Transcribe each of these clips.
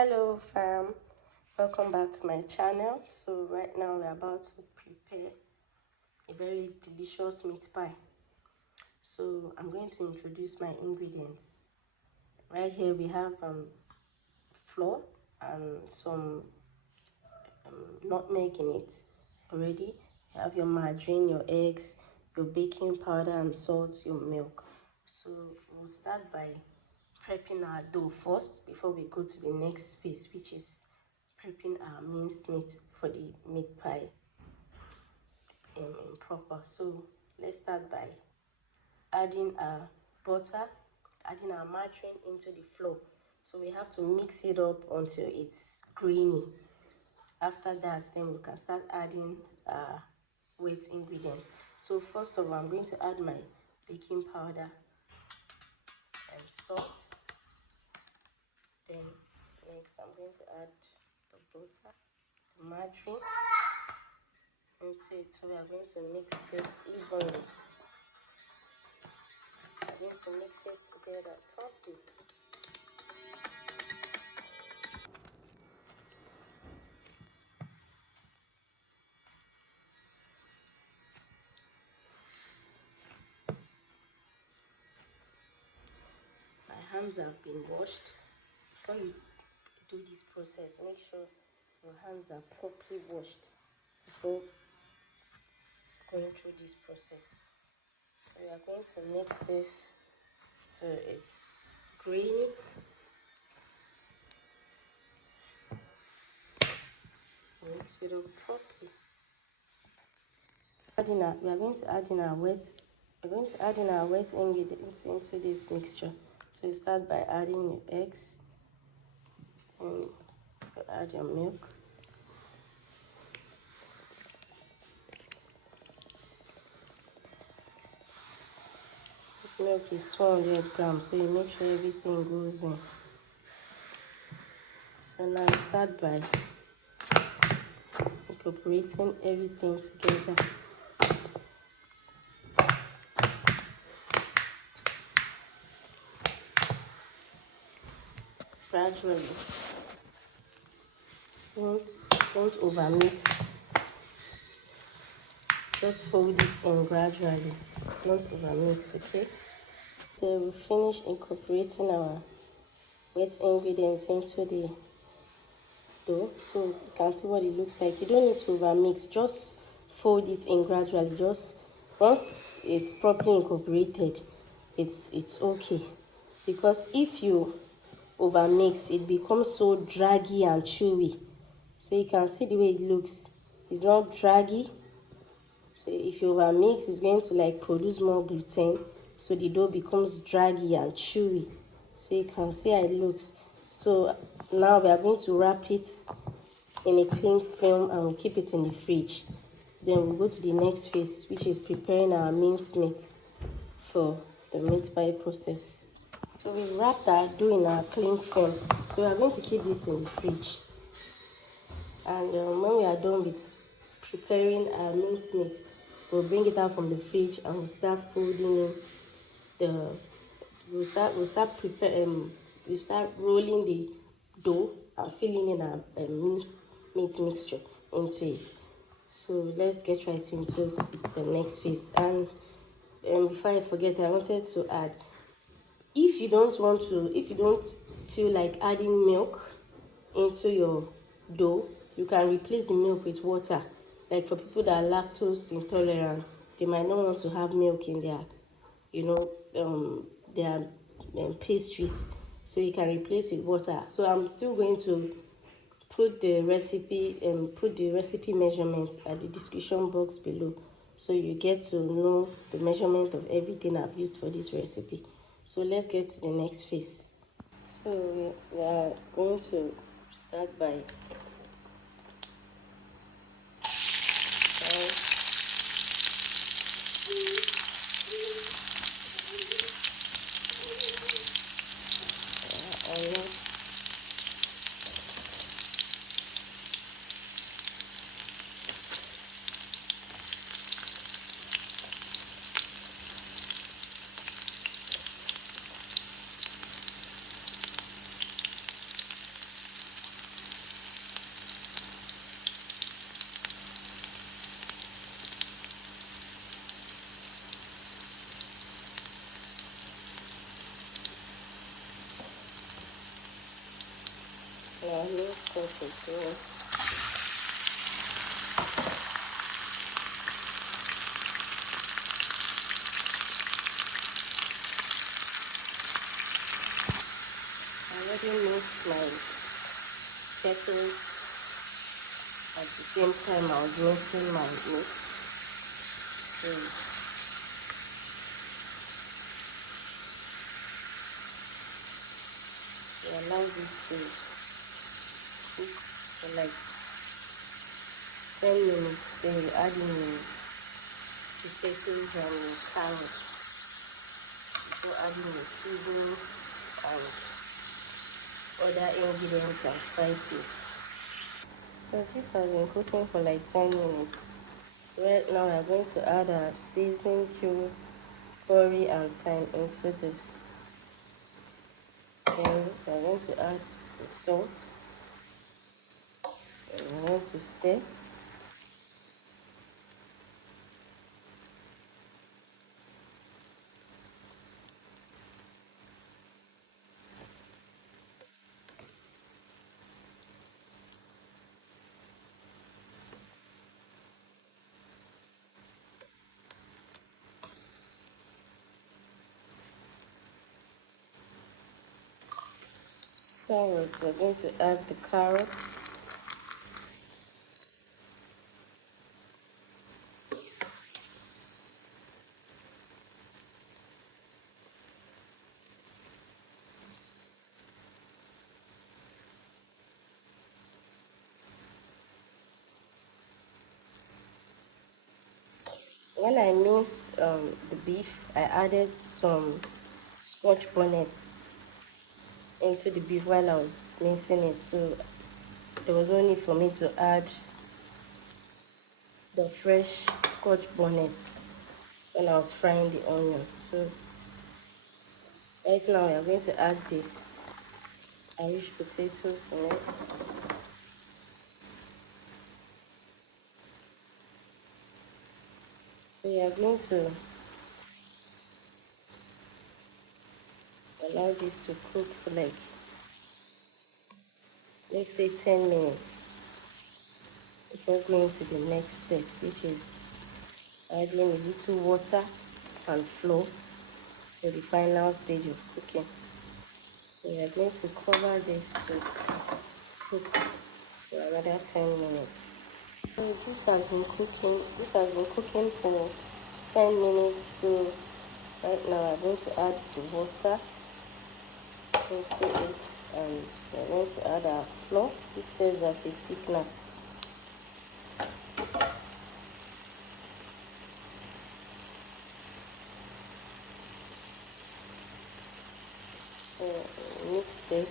Hello fam, welcome back to my channel. So right now we're about to prepare a very delicious meat pie. So I'm going to introduce my ingredients. Right here we have flour and some nutmeg in it already. You have your margarine, your eggs, your baking powder and salt, your milk. So we'll start by prepping our dough first before we go to the next phase, which is prepping our minced meat for the meat pie proper. So let's start by adding our butter, adding our margarine into the flour. So we have to mix it up until it's grainy. After that, then we can start adding wet ingredients. So first of all, I'm going to add my baking powder and salt. Then next I'm going to add the butter, the margarine into it. So we are going to mix this evenly. We are going to mix it together properly. My hands have been washed. Before you do this process, make sure your hands are properly washed before going through this process. So we are going to mix this so it's grainy. Mix it up properly. We are going to add in our wet ingredients into this mixture. So you start by adding your eggs, then you add your milk. This milk is 200 grams, so you make sure everything goes in. So now you start by incorporating everything together. Gradually. Don't overmix. Just fold it in gradually. Don't overmix, okay? So we finish incorporating our wet ingredients into the dough. So you can see what it looks like. You don't need to overmix. Just fold it in gradually. Just once it's properly incorporated, it's okay. Because if you overmix, it becomes so draggy and chewy. So you can see the way it looks. It's not draggy. So if you overmix, it's going to like produce more gluten. So the dough becomes draggy and chewy. So you can see how it looks. So now we are going to wrap it in a cling film and we'll keep it in the fridge. Then we'll go to the next phase, which is preparing our minced meat for the meat pie process. So we wrapped our dough in our cling film. So we are going to keep this in the fridge. And when we are done with preparing our minced meat, we'll bring it out from the fridge and we'll start folding in we'll start rolling the dough and filling in our minced meat mixture into it. So let's get right into the next phase. And before I forget, I wanted to add, if you don't feel like adding milk into your dough, you can replace the milk with water. Like for people that are lactose intolerant, they might not want to have milk in their, their pastries. So you can replace with water. So I'm still going to put the recipe measurements at the description box below, so you get to know the measurement of everything I've used for this recipe. So let's get to the next phase. So we are going to start by Now minced potato. I already minced my peppers. At the same time, I was mincing my meat. So we allow this to cook for like 10 minutes. Then we add in the potatoes and the carrots before adding the seasoning and other ingredients and spices. So this has been cooking for like 10 minutes. So right now we are going to add our seasoning cube, curry and thyme into this. Then we are going to add the salt. And we are going to stir. Carrots, we're going to add the carrots. When I minced the beef, I added some scotch bonnets into the beef while I was mincing it. So there was no need for me to add the fresh scotch bonnets when I was frying the onion. So right now we are going to add the Irish potatoes in it. So we are going to allow this to cook for like, let's say 10 minutes before going to the next step, which is adding a little water and flour for the final stage of cooking. So we are going to cover this to cook for another 10 minutes. So this has been cooking for 10 minutes. So right now I'm going to add the water into it, and we're going to add our flour. This serves as a thickener. So mix this.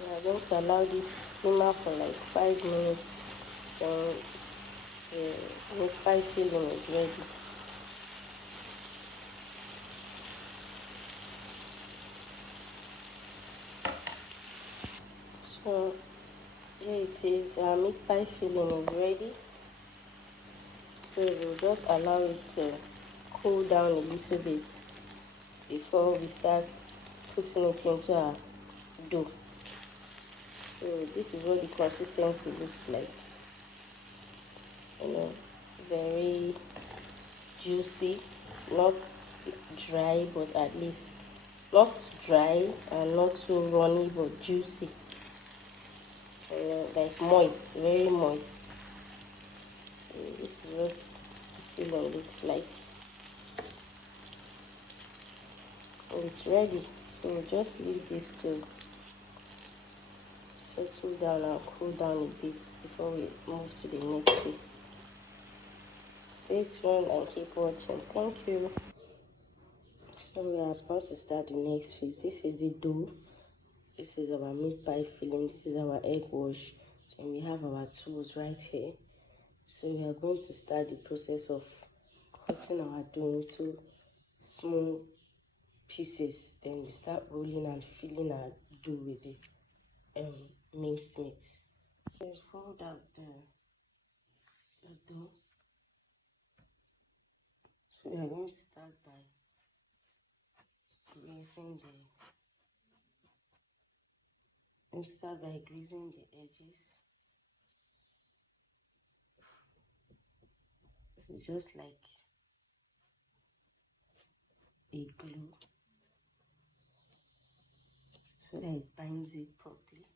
We are going to allow this to simmer for like 5 minutes. Then the meat pie filling is ready. So here it is, our meat pie filling is ready. So we'll just allow it to cool down a little bit before we start putting it into our dough. So this is what the consistency looks like. You know, very juicy, not dry, but at least not dry and not so runny, but juicy. Like moist, very moist. So this is what the filling looks like. And it's ready. So we'll just leave this to settle down and cool down a bit before we move to the next phase. Stay tuned and keep watching. Thank you. So we are about to start the next phase. This is the dough. This is our meat pie filling. This is our egg wash. And we have our tools right here. So we are going to start the process of cutting our dough into small pieces. Then we start rolling and filling our dough with the minced meat. We fold out the the dough. So we are going to start by greasing the edges. It's just like a glue so that it binds it properly.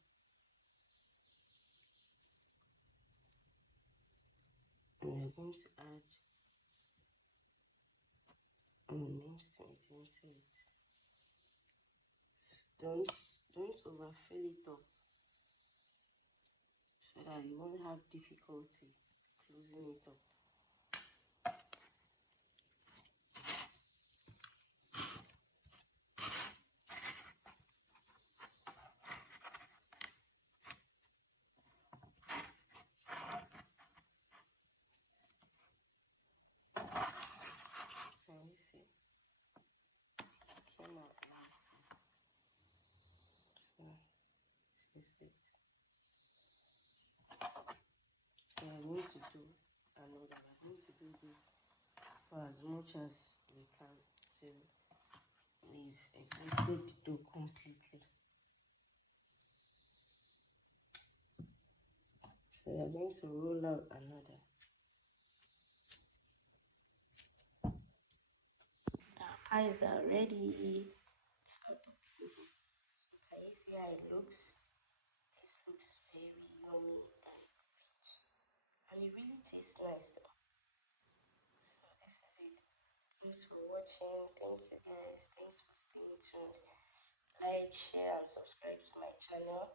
And we are going to add minced meat into it. Don't overfill it up so that you won't have difficulty closing it up. Can you see? It came out nicely. So this is it. We are going to do another. We are going to do this for as much as we can till we've exhausted the dough completely. So we are going to roll out another. Our pies are ready. Out of the oven. So can you see how it looks? This looks very yummy and rich. And it really tastes nice though. So this is it. Thanks for watching. Thank you guys. Thanks for staying tuned. Like, share and subscribe to my channel.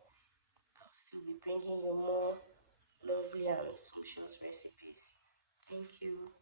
I'll still be bringing you more lovely and sumptuous recipes. Thank you.